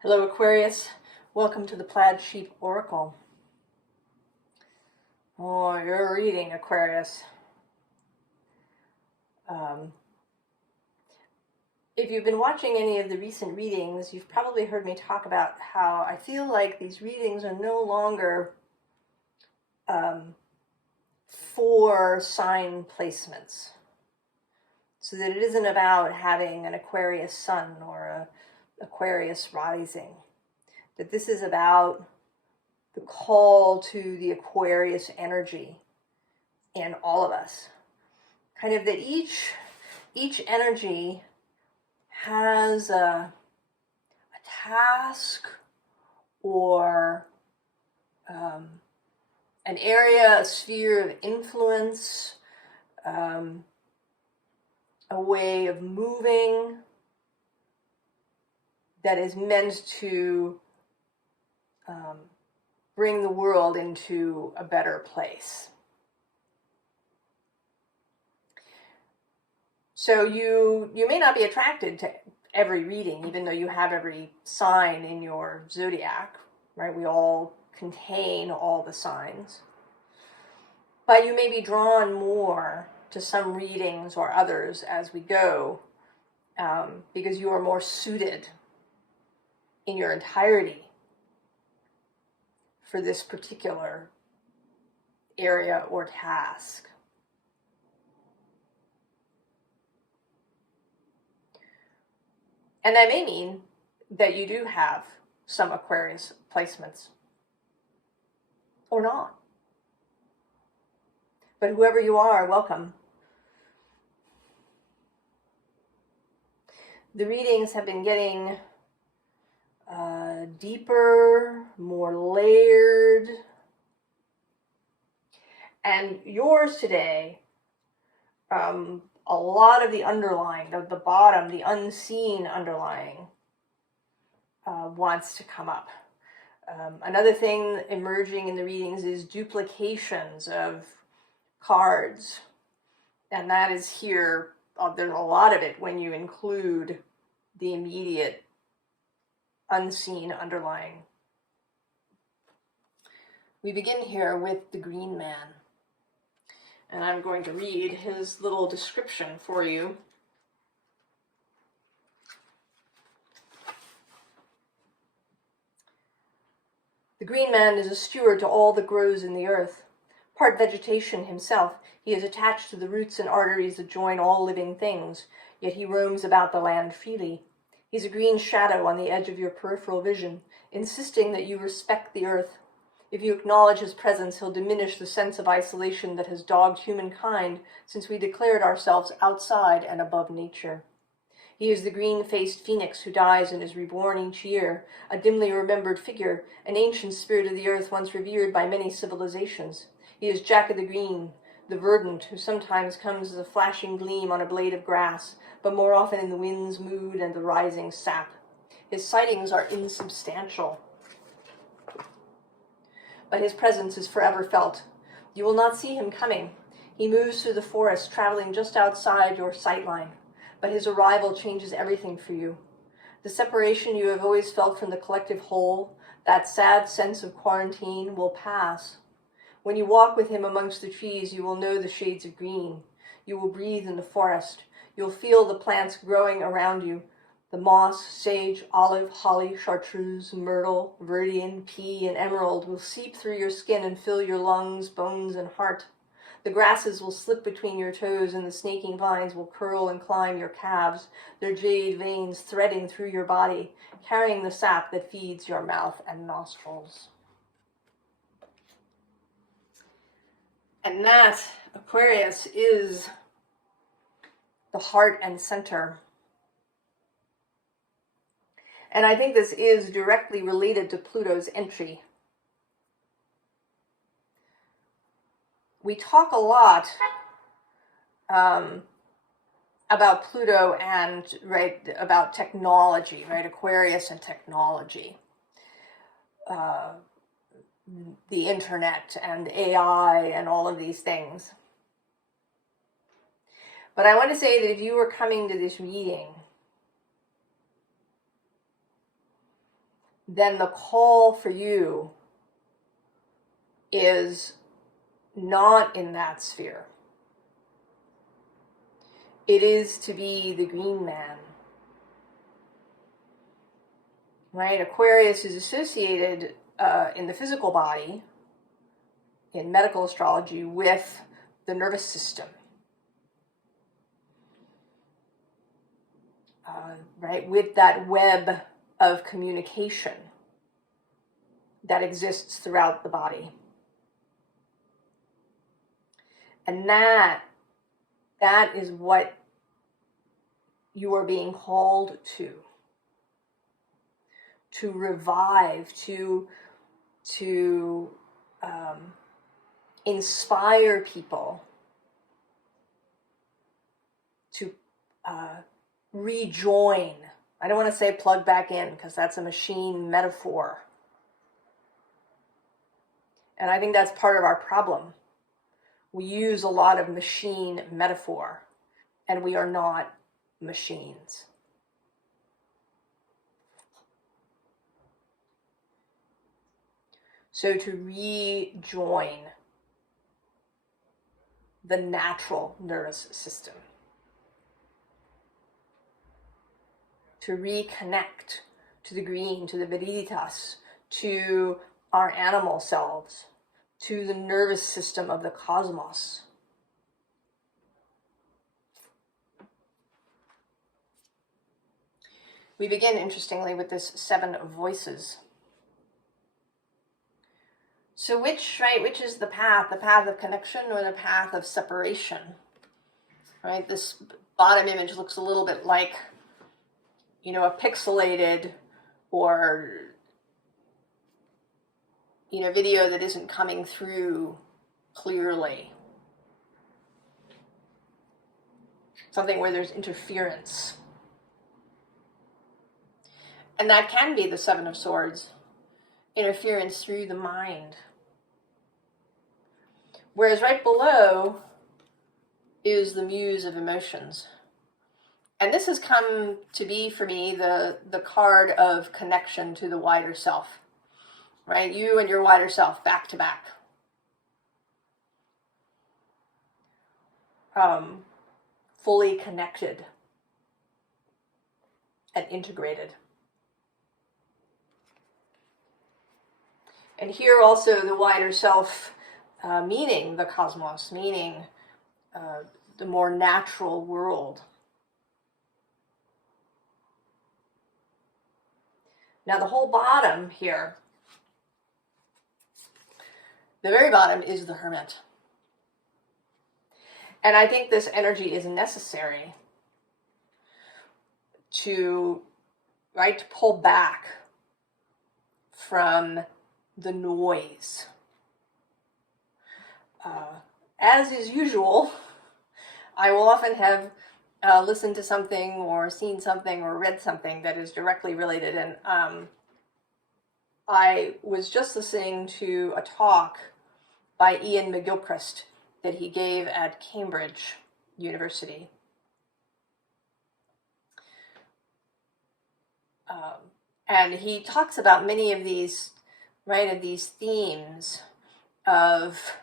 Hello Aquarius, welcome to the Plaid Sheep Oracle. Oh, you're reading Aquarius. If you've been watching any of the recent readings, you've probably heard me talk about how I feel like these readings are no longer for sign placements. So that it isn't about having an Aquarius sun or a Aquarius rising. That this is about the call to the Aquarius energy in all of us. Kind of that each energy has a task or an area, a sphere of influence, a way of moving that is meant to bring the world into a better place. So you may not be attracted to every reading, even though you have every sign in your zodiac, right? We all contain all the signs. But you may be drawn more to some readings or others as we go, because you are more suited in your entirety for this particular area or task. And that may mean that you do have some Aquarius placements or not. But whoever you are, welcome. The readings have been getting deeper, more layered. And yours today, a lot of the underlying, the bottom, the unseen underlying wants to come up. Another thing emerging in the readings is duplications of cards. And that is here, there's a lot of it when you include the immediate unseen underlying. We begin here with the Greenman. And I'm going to read his little description for you. The Greenman is a steward to all that grows in the earth. Part vegetation himself, he is attached to the roots and arteries that join all living things, yet he roams about the land freely. He's a green shadow on the edge of your peripheral vision, insisting that you respect the earth. If you acknowledge his presence, he'll diminish the sense of isolation that has dogged humankind since we declared ourselves outside and above nature. He is the green-faced phoenix who dies and is reborn each year, a dimly remembered figure, an ancient spirit of the earth once revered by many civilizations. He is Jack of the Green, the verdant, who sometimes comes as a flashing gleam on a blade of grass, but more often in the wind's mood and the rising sap. His sightings are insubstantial, but his presence is forever felt. You will not see him coming. He moves through the forest, traveling just outside your sightline, but his arrival changes everything for you. The separation you have always felt from the collective whole, that sad sense of quarantine, will pass. When you walk with him amongst the trees, you will know the shades of green. You will breathe in the forest. You'll feel the plants growing around you. The moss, sage, olive, holly, chartreuse, myrtle, verdian, pea, and emerald will seep through your skin and fill your lungs, bones, and heart. The grasses will slip between your toes, and the snaking vines will curl and climb your calves, their jade veins threading through your body, carrying the sap that feeds your mouth and nostrils. And that, Aquarius, is the heart and center. And I think this is directly related to Pluto's entry. We talk a lot about Pluto and, right, about technology, right, Aquarius and technology. The internet and AI and all of these things. But I want to say that if you were coming to this reading then the call for you is not in that sphere. It is to be the green man. Right? Aquarius is associated in the physical body, in medical astrology, with the nervous system. Right? With that web of communication that exists throughout the body. And that is what you are being called to revive, to inspire people, to rejoin. I don't want to say plug back in, because that's a machine metaphor. And I think that's part of our problem. We use a lot of machine metaphor, and we are not machines. So to rejoin the natural nervous system, to reconnect to the green, to the Viriditas, to our animal selves, to the nervous system of the cosmos. We begin, interestingly, with this 7 of voices. So which is the path of connection or the path of separation? Right? This bottom image looks a little bit like, a pixelated or, video that isn't coming through clearly. Something where there's interference. And that can be the 7 of Swords, interference through the mind. Whereas right below is the Muse of Emotions. And this has come to be, for me, the card of connection to the wider self. Right? You and your wider self, back to back. Fully connected and integrated. And here also the wider self, meaning the cosmos, meaning the more natural world. Now the whole bottom here, the very bottom is the Hermit. And I think this energy is necessary to pull back from the noise. As is usual, I will often have listened to something or seen something or read something that is directly related. And I was just listening to a talk by Iain McGilchrist that he gave at Cambridge University. And he talks about many of these, of these themes of,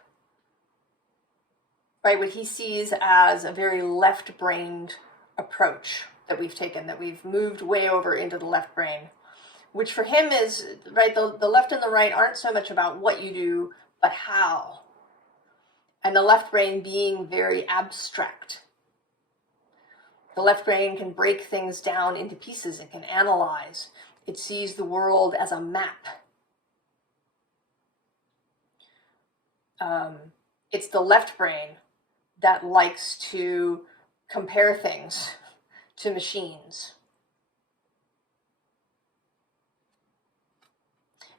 what he sees as a very left-brained approach that we've taken, that we've moved way over into the left brain, which for him is, the left and the right aren't so much about what you do, but how. And the left brain being very abstract. The left brain can break things down into pieces. It can analyze. It sees the world as a map. It's the left brain that likes to compare things to machines.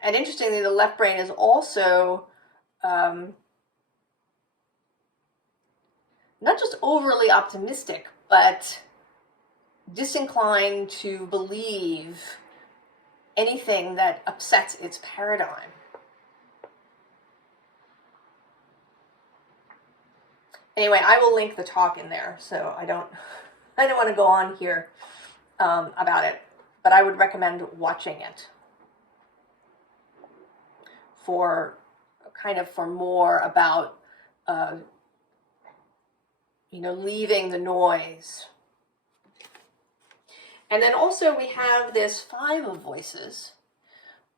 And interestingly, the left brain is also not just overly optimistic, but disinclined to believe anything that upsets its paradigm. Anyway, I will link the talk in there, so I don't want to go on here about it, but I would recommend watching it. for more about, leaving the noise. And then also we have this 5 of voices,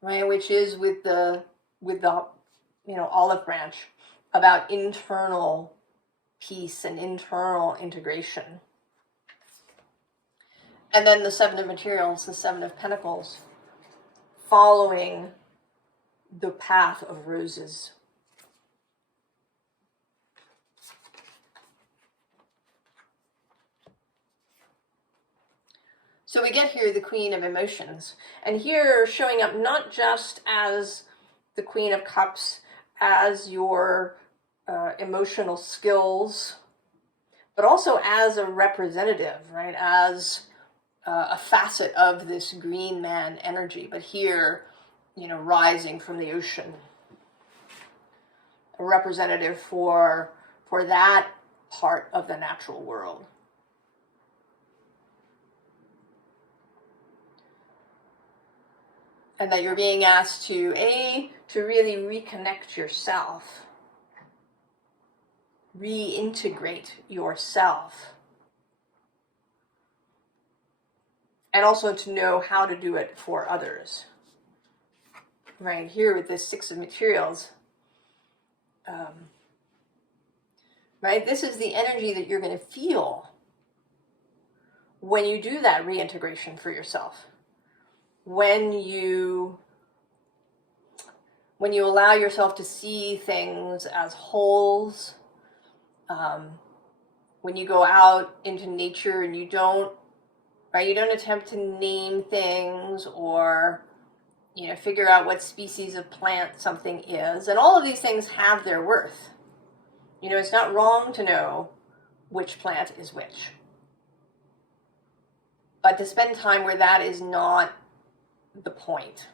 right, which is with the olive branch, about internal peace and internal integration. And then the 7 of materials, the 7 of pentacles, following the path of roses. So we get here the Queen of Emotions, and here showing up not just as the Queen of Cups, as your emotional skills, but also as a representative, right? As a facet of this Greenman energy, but here, rising from the ocean. A representative for that part of the natural world. And that you're being asked to really reconnect yourself, reintegrate yourself, and also to know how to do it for others. Right here with this 6 of materials, right? This is the energy that you're going to feel when you do that reintegration for yourself. When you allow yourself to see things as wholes, when you go out into nature and you don't attempt to name things or, figure out what species of plant something is. And all of these things have their worth. It's not wrong to know which plant is which. But to spend time where that is not the point.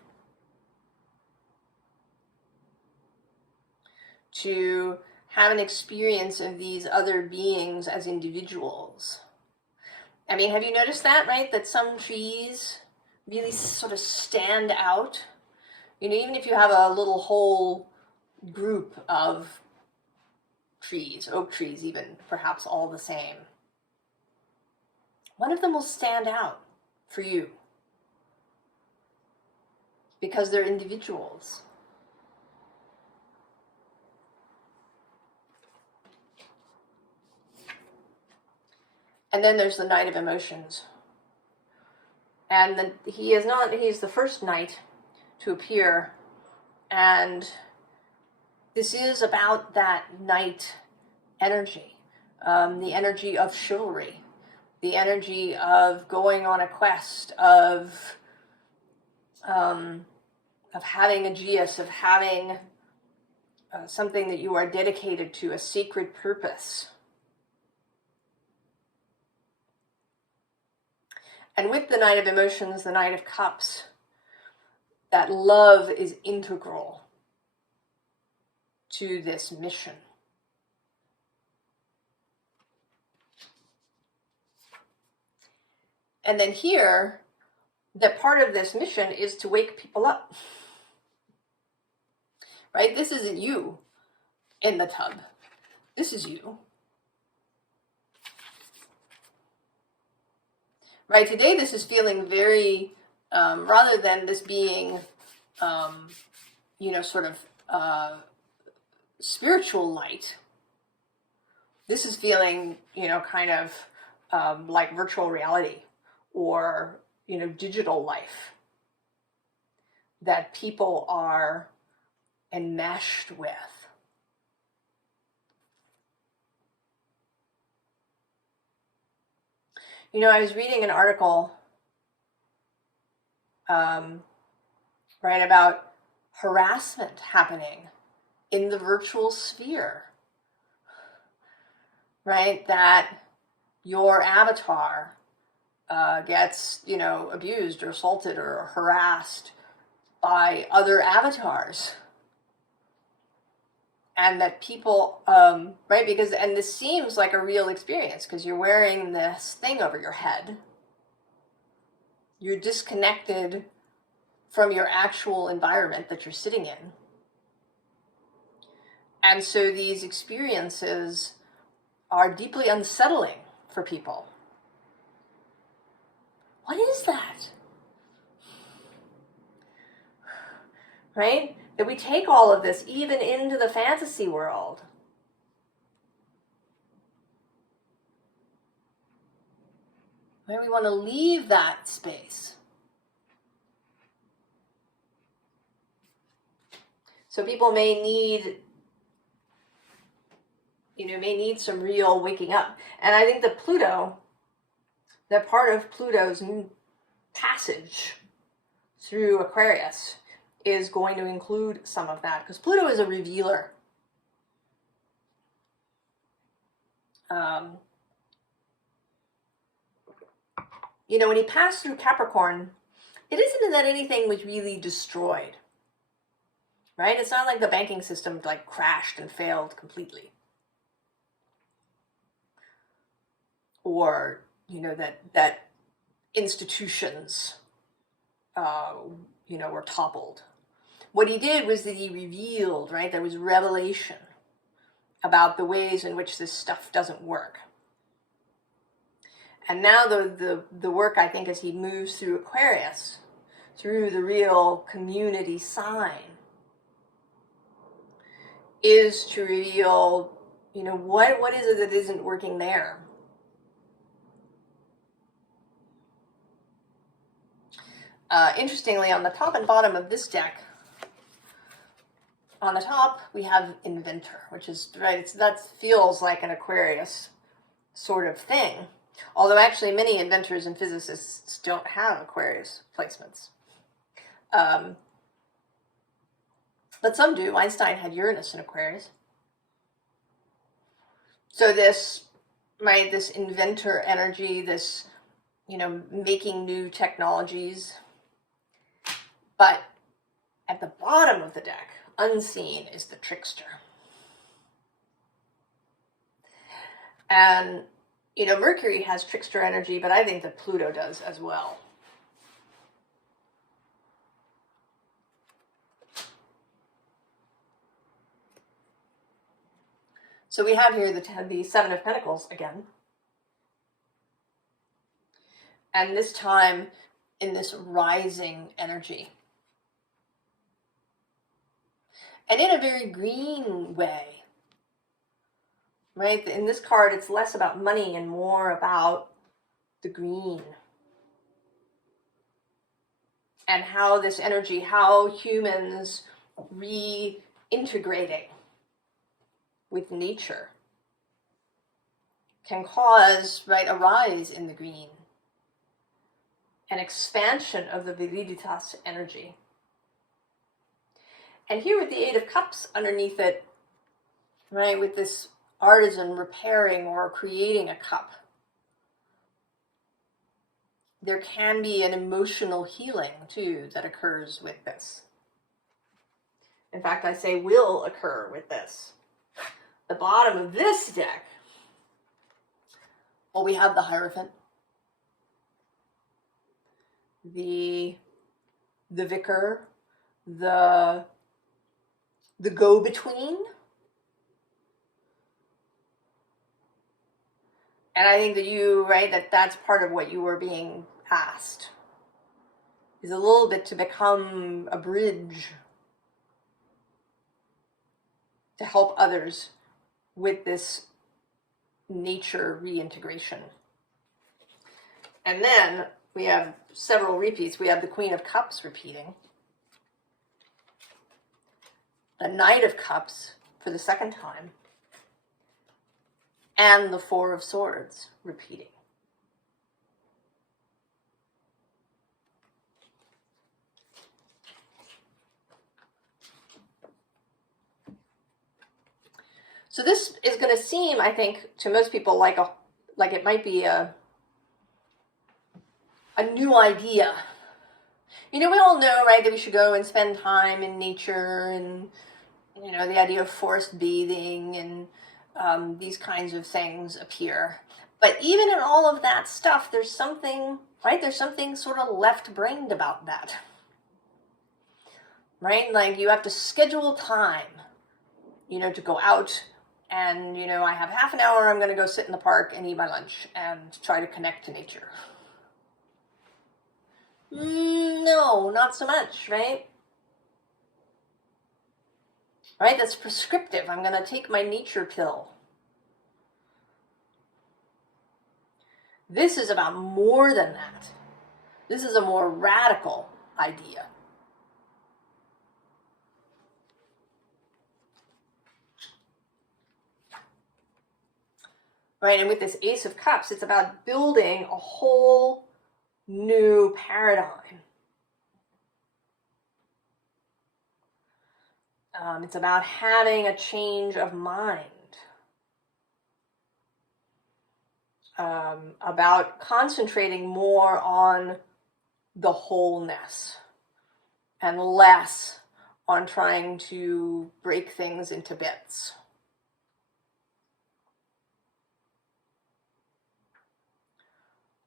To have an experience of these other beings as individuals. I mean, have you noticed that, right? That some trees really sort of stand out. Even if you have a little whole group of trees, oak trees even, perhaps all the same, one of them will stand out for you because they're individuals. And then there's the Knight of Emotions. And he's the first knight to appear. And this is about that knight energy, the energy of chivalry, the energy of going on a quest, of having a geas, of having something that you are dedicated to, a sacred purpose. And with the Knight of Emotions, the Knight of Cups, that love is integral to this mission. And then here, that part of this mission is to wake people up. Right? This isn't you in the tub. This is you. Right, today this is feeling very, rather than this being, sort of spiritual light, this is feeling, kind of like virtual reality or, digital life that people are enmeshed with. I was reading an article, about harassment happening in the virtual sphere, right? That your avatar gets, abused or assaulted or harassed by other avatars. And that people, right, and this seems like a real experience because you're wearing this thing over your head. You're disconnected from your actual environment that you're sitting in. And so these experiences are deeply unsettling for people. What is that? Right? That we take all of this even into the fantasy world. Right? We want to leave that space. So people may need, may need some real waking up. And I think that part of Pluto's passage through Aquarius is going to include some of that, because Pluto is a revealer. When he passed through Capricorn, it isn't that anything was really destroyed, right? It's not like the banking system like crashed and failed completely. Or, that institutions, were toppled. What he did was that he revealed, right? There was revelation about the ways in which this stuff doesn't work. And now the work, I think, as he moves through Aquarius, through the real community sign, is to reveal, what is it that isn't working there? Interestingly, on the top and bottom of this deck, on the top we have Inventor, which is, right, that feels like an Aquarius sort of thing. Although actually many inventors and physicists don't have Aquarius placements. But some do. Einstein had Uranus in Aquarius. So this inventor energy, this, making new technologies. But at the bottom of the deck, unseen, is the trickster. And Mercury has trickster energy, but I think that Pluto does as well. So we have here the Seven of Pentacles again. And this time in this rising energy. And in a very green way. Right? In this card, it's less about money and more about the green. And how this energy, how humans reintegrating with nature can cause, right, a rise in the green. An expansion of the Viriditas energy. And here with the Eight of Cups underneath it, right, with this artisan repairing or creating a cup, there can be an emotional healing too that occurs with this. In fact, I say will occur with this. The bottom of this deck, well, we have the Hierophant, the Vicar, the go-between. And I think that that's part of what you were being asked, is a little bit to become a bridge to help others with this nature reintegration. And then we have several repeats. We have the Queen of Cups repeating, the Knight of Cups for the second time, and the Four of Swords repeating. So this is going to seem, I think, to most people like it might be a new idea. We all know, right, that we should go and spend time in nature, and the idea of forest bathing and these kinds of things appear. But even in all of that stuff, there's something, right? There's something sort of left-brained about that, right? Like you have to schedule time, to go out and, I have half an hour, I'm going to go sit in the park and eat my lunch and try to connect to nature. No, not so much, right? Right? That's prescriptive. I'm going to take my nature pill. This is about more than that. This is a more radical idea. Right? And with this Ace of Cups, it's about building a whole new paradigm. It's about having a change of mind. About concentrating more on the wholeness and less on trying to break things into bits.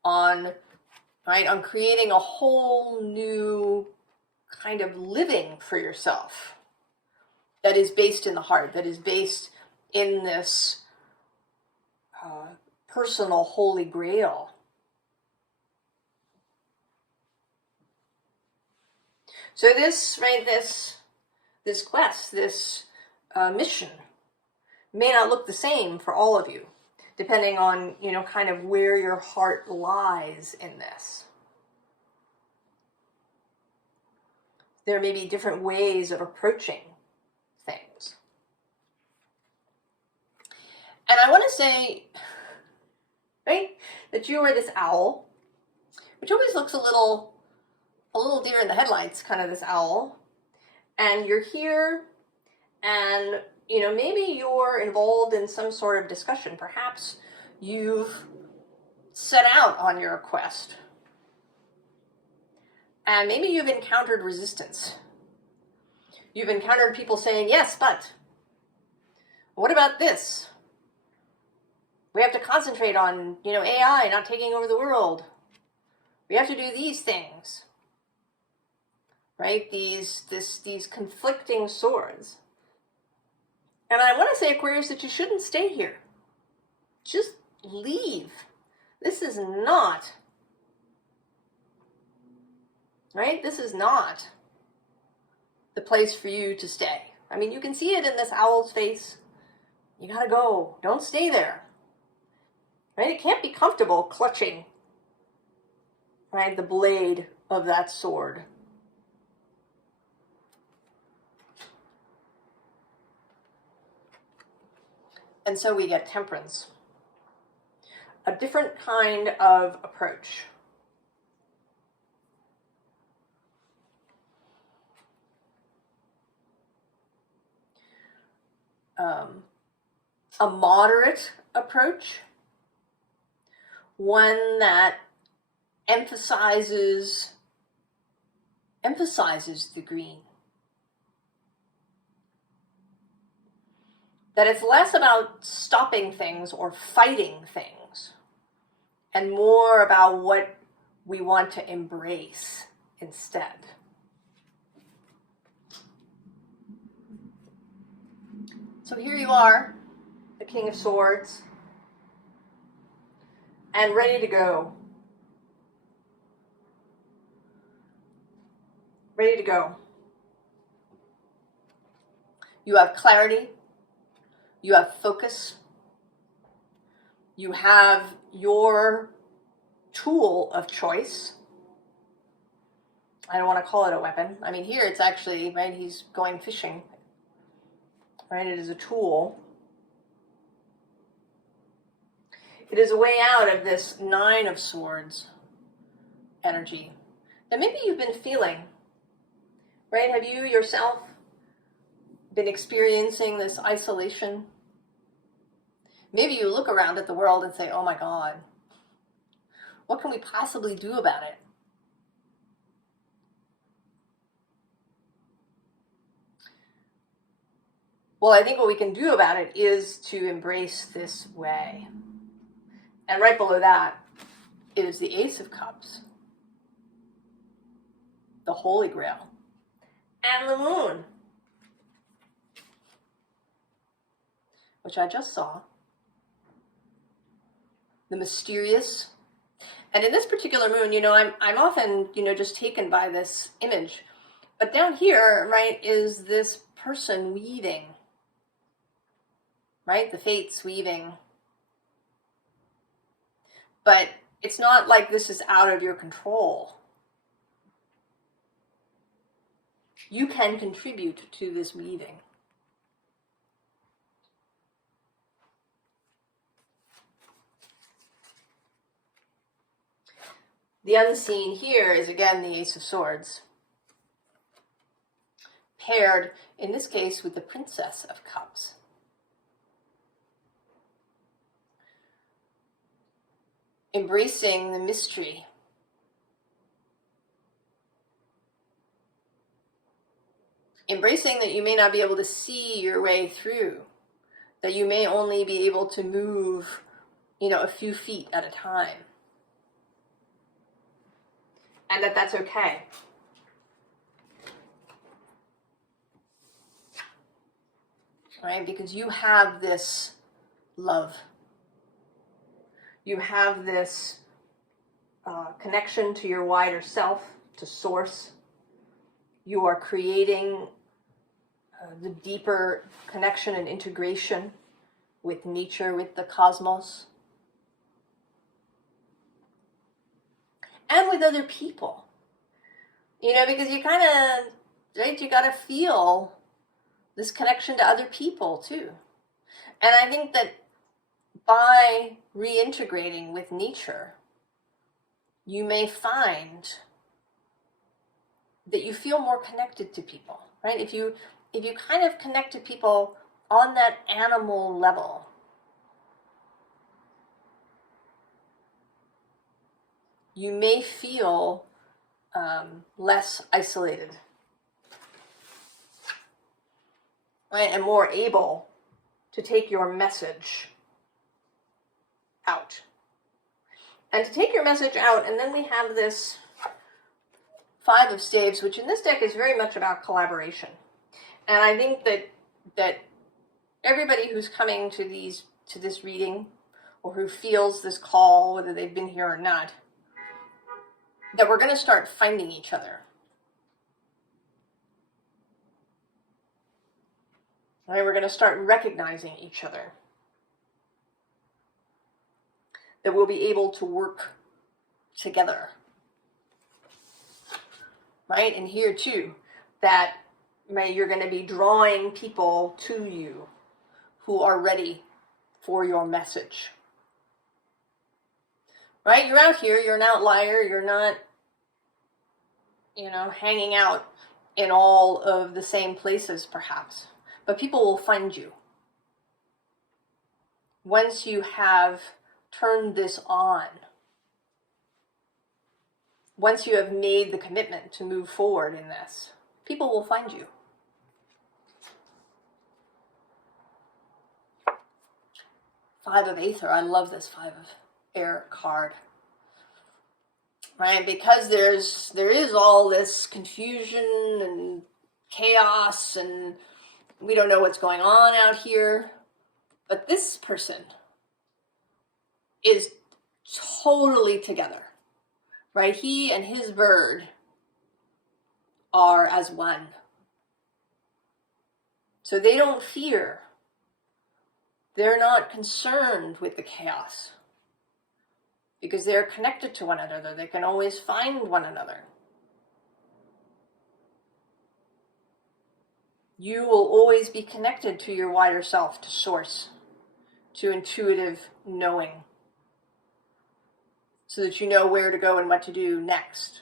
On creating a whole new kind of living for yourself that is based in the heart, that is based in this personal holy grail. So this quest, this mission may not look the same for all of you, depending on, kind of where your heart lies in this. There may be different ways of approaching things. And I want to say, that you are this owl, which always looks a little deer in the headlights, kind of this owl. And you're here, and, maybe you're involved in some sort of discussion. Perhaps you've set out on your quest. And maybe you've encountered resistance. You've encountered people saying, yes, but what about this? We have to concentrate on, AI not taking over the world. We have to do these things. Right? These conflicting swords. And I want to say, Aquarius, that you shouldn't stay here. Just leave. This is not, this is not the place for you to stay. I mean, you can see it in this owl's face. You gotta go. Don't stay there. Right? It can't be comfortable clutching, the blade of that sword. And so we get temperance. A different kind of approach. A moderate approach. One that emphasizes the green. That it's less about stopping things or fighting things, and more about what we want to embrace instead. So here you are, the King of Swords, and ready to go. Ready to go. You have clarity. You have focus. You have your tool of choice. I don't want to call it a weapon. I mean, here it's actually, he's going fishing. It is a tool. It is a way out of this 9 of Swords energy that maybe you've been feeling. Have you yourself been experiencing this isolation? Maybe you look around at the world and say, oh my God, what can we possibly do about it? Well, I think what we can do about it is to embrace this way. And right below that is the Ace of Cups, the Holy Grail, and the Moon. which I just saw, the mysterious. And in this particular moon, you know, I'm often, you know, just taken by this image. But down here, right, is this person weaving, right? The fates weaving. But it's not like this is out of your control. You can contribute to this weaving. The unseen here is again the Ace of Swords, paired in this case with the Princess of Cups. Embracing the mystery. Embracing that you may not be able to see your way through, that you may only be able to move, you know, a few feet at a time. And that that's okay. Right? Because you have this love. You have this connection to your wider self, to source. You are creating the deeper connection and integration with nature, with the cosmos. And with other people. You know, because you kind of, right, you got to feel this connection to other people too. And I think that by reintegrating with nature, you may find that you feel more connected to people, right? If you kind of connect to people on that animal level, you may feel less isolated, right? And more able to take your message out. And to take your message out, and then we have this Five of Staves, which in this deck is very much about collaboration. And I think that everybody who's coming to this reading, or who feels this call, whether they've been here or not, that we're going to start finding each other. Right? We're going to start recognizing each other. That we'll be able to work together. Right? And here too, that you're going to be drawing people to you who are ready for your message. Right? You're out here, you're an outlier, you're not, you know, hanging out in all of the same places perhaps. But people will find you. Once you have turned this on, once you have made the commitment to move forward in this, people will find you. Five of Aether, I love this Five of Air card. Right? Because there is all this confusion and chaos and we don't know what's going on out here. But this person is totally together. Right? He and his bird are as one. So they don't fear. They're not concerned with the chaos. Because they're connected to one another. They can always find one another. You will always be connected to your wider self, to source, to intuitive knowing. So that you know where to go and what to do next.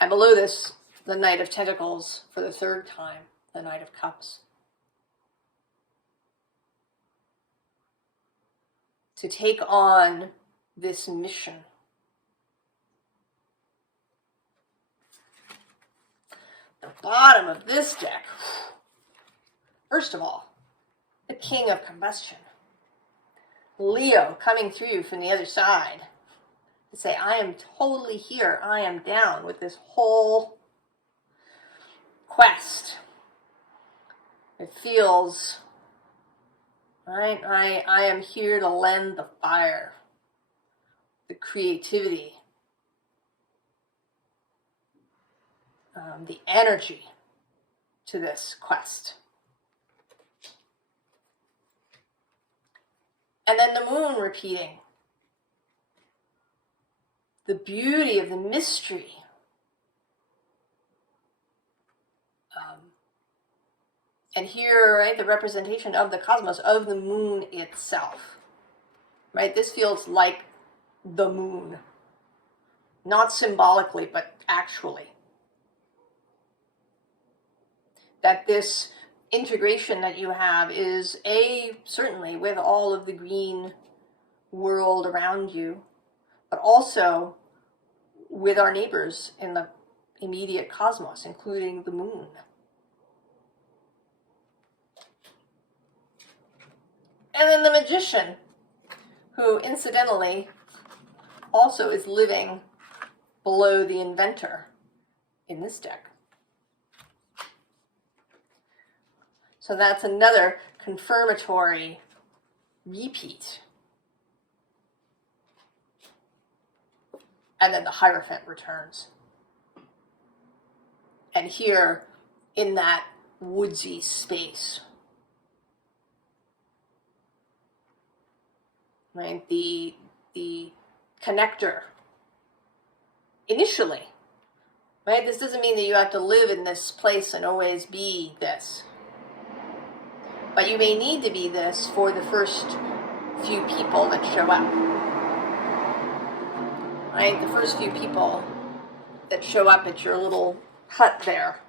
And below this, the Knight of Pentacles for the third time, the Knight of Cups. To take on this mission. The bottom of this deck, first of all, the King of Combustion. Leo coming through from the other side to say, I am totally here. I am down with this whole quest. It feels right? I am here to lend the fire, the creativity, the energy to this quest. And then the moon repeating. The beauty of the mystery. And here, right, the representation of the cosmos, of the moon itself. Right, this feels like the moon. Not symbolically, but actually. That this integration that you have is certainly with all of the green world around you, but also with our neighbors in the immediate cosmos, including the moon. And then the magician, who incidentally also is living below the inventor in this deck. So that's another confirmatory repeat. And then the Hierophant returns. And here, in that woodsy space, right, the connector, initially, right, this doesn't mean that you have to live in this place and always be this. But you may need to be this for the first few people that show up. Right? The first few people that show up at your little hut there.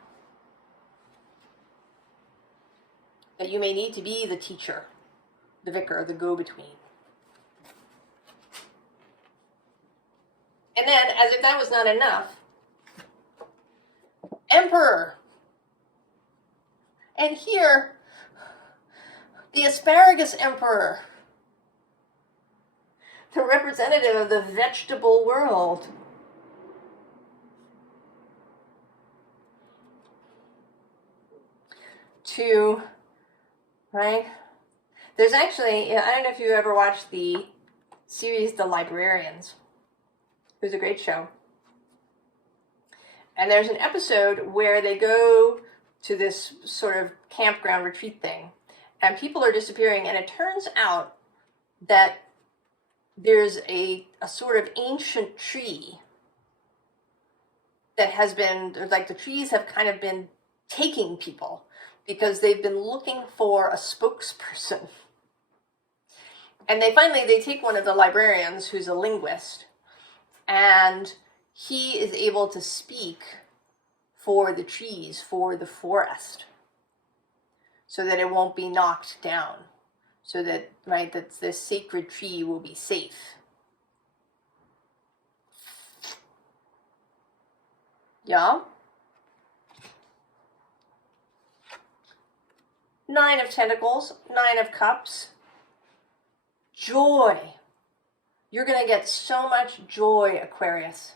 That you may need to be the teacher, the vicar, the go-between. And then, as if that was not enough, Emperor. And here, the Asparagus Emperor, the representative of the vegetable world. Right? There's actually, I don't know if you ever watched the series The Librarians. It was a great show. And there's an episode where they go to this sort of campground retreat thing, and people are disappearing, and it turns out that there's a sort of ancient tree that has been, like the trees have kind of been taking people because they've been looking for a spokesperson. And they take one of the librarians who's a linguist, and he is able to speak for the trees, for the forest, so that it won't be knocked down, so that, right, that this sacred tree will be safe. Yeah? 9 of Pentacles, 9 of Cups. Joy. You're going to get so much joy, Aquarius.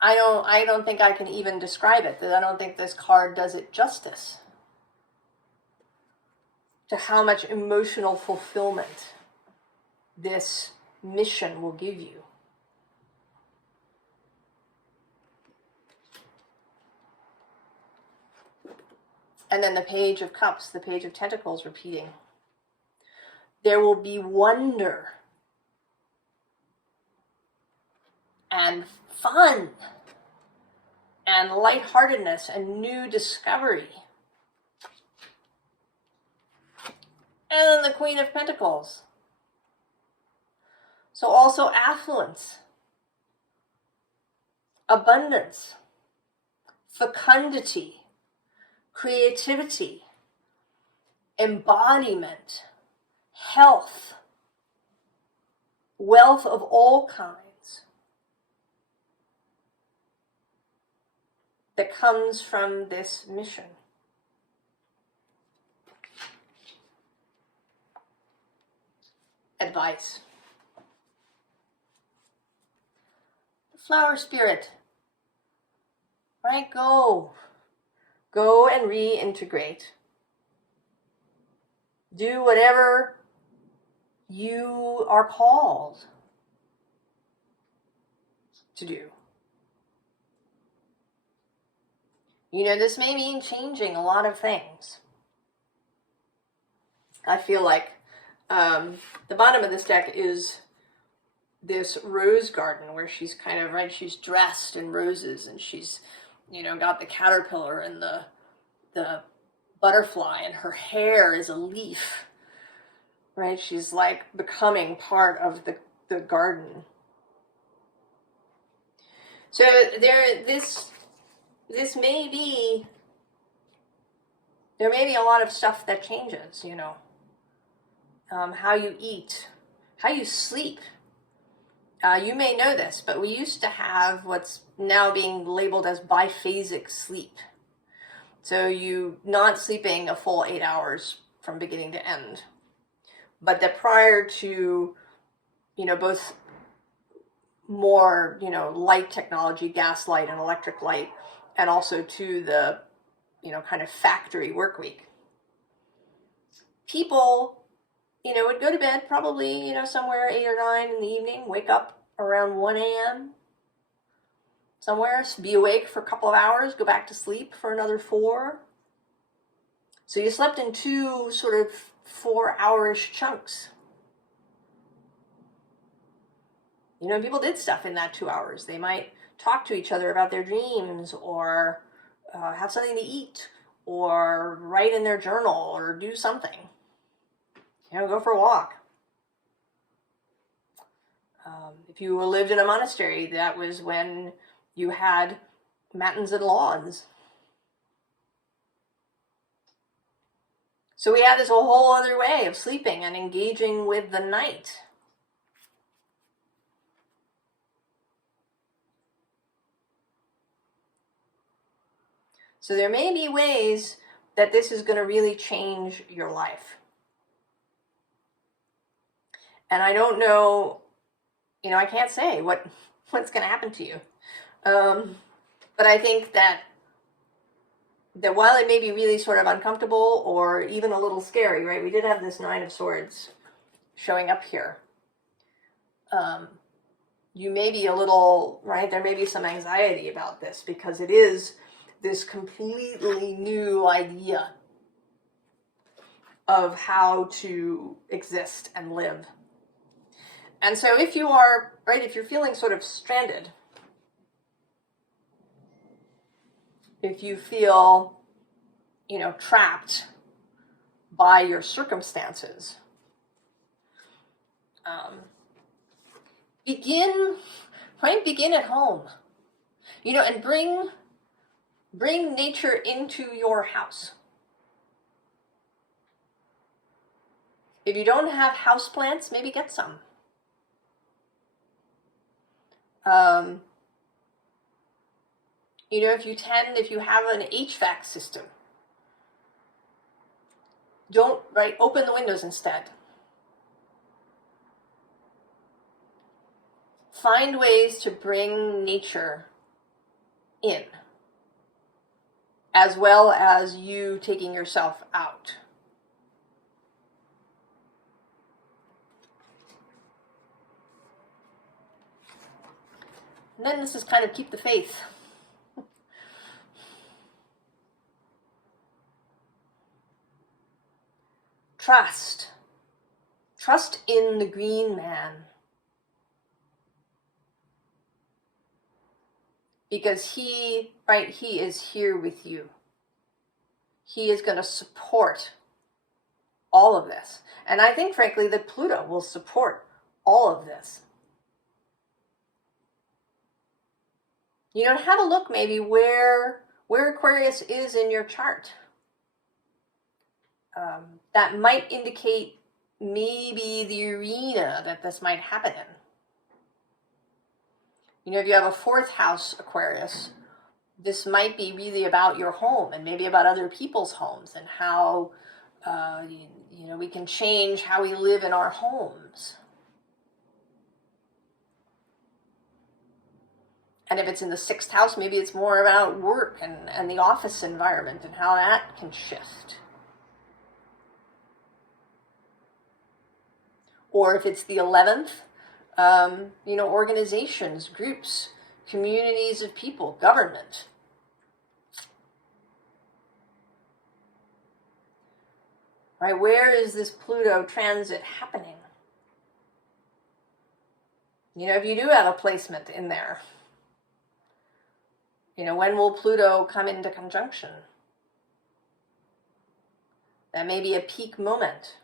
I don't think I can even describe it. I don't think this card does it justice to how much emotional fulfillment this mission will give you. And then the Page of Cups, the Page of Pentacles repeating. There will be wonder and fun and lightheartedness and new discovery. And then the Queen of Pentacles. So also affluence, abundance, fecundity, creativity, embodiment, health, wealth of all kinds that comes from this mission. Advice. The flower spirit, right? Go and reintegrate. Do whatever you are called to do. You know, this may mean changing a lot of things. I feel like the bottom of this deck is this rose garden where she's kind of, right, she's dressed in roses and she's, you know, got the caterpillar and the butterfly and her hair is a leaf, right? She's like becoming part of the garden. So this may be, there may be a lot of stuff that changes, you know. How you eat, how you sleep. You may know this, but we used to have what's now being labeled as biphasic sleep. So you not sleeping a full 8 hours from beginning to end. But that prior to, you know, both more, you know, light technology, gas light and electric light, and also to the, you know, kind of factory work week, people, you know, would go to bed probably, you know, somewhere 8 or 9 in the evening, wake up around 1 a.m. somewhere, be awake for a couple of hours, go back to sleep for another 4. So you slept in 2 sort of 4-hour-ish chunks. You know, people did stuff in that 2 hours. They might talk to each other about their dreams, or have something to eat, or write in their journal, or do something. You know, go for a walk. If you lived in a monastery, that was when you had matins and lawns. So we had this whole other way of sleeping and engaging with the night. So there may be ways that this is going to really change your life. And I don't know, you know, I can't say what's going to happen to you. But I think that while it may be really sort of uncomfortable or even a little scary, right? We did have this 9 of Swords showing up here. You may be a little, right? There may be some anxiety about this because it is this completely new idea of how to exist and live. And so if you are, right, if you're feeling sort of stranded, if you feel, you know, trapped by your circumstances, begin at home, you know, and bring nature into your house. If you don't have houseplants, maybe get some. You know, if you have an HVAC system, don't, right, open the windows instead. Find ways to bring nature in, as well as you taking yourself out. And then this is kind of keep the faith. Trust. Trust in the Greenman. Because he is here with you. He is going to support all of this. And I think, frankly, that Pluto will support all of this. You know, have a look maybe where Aquarius is in your chart. That might indicate maybe the arena that this might happen in. You know, if you have a 4th house Aquarius, this might be really about your home and maybe about other people's homes and how, you know, we can change how we live in our homes. And if it's in the 6th house, maybe it's more about work and the office environment and how that can shift. Or if it's the 11th, organizations, groups, communities of people, government. Right, where is this Pluto transit happening? If you do have a placement in there, when will Pluto come into conjunction? That may be a peak moment.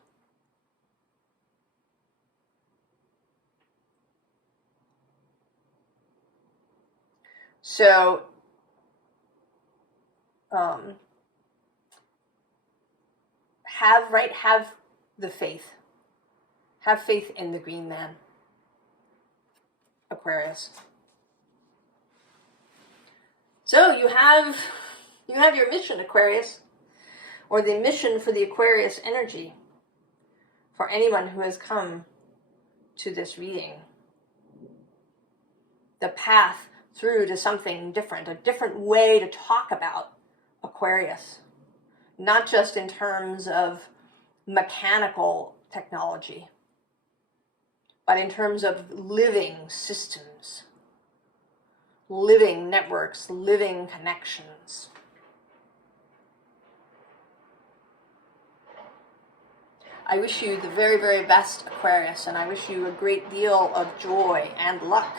So, have the faith. Have faith in the Green Man, Aquarius. So you have your mission, Aquarius, or the mission for the Aquarius energy for anyone who has come to this reading. The path through to something different, a different way to talk about Aquarius, not just in terms of mechanical technology, but in terms of living systems, living networks, living connections. I wish you the very, very best, Aquarius, and I wish you a great deal of joy and luck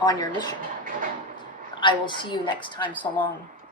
on your mission. I will see you next time. So long.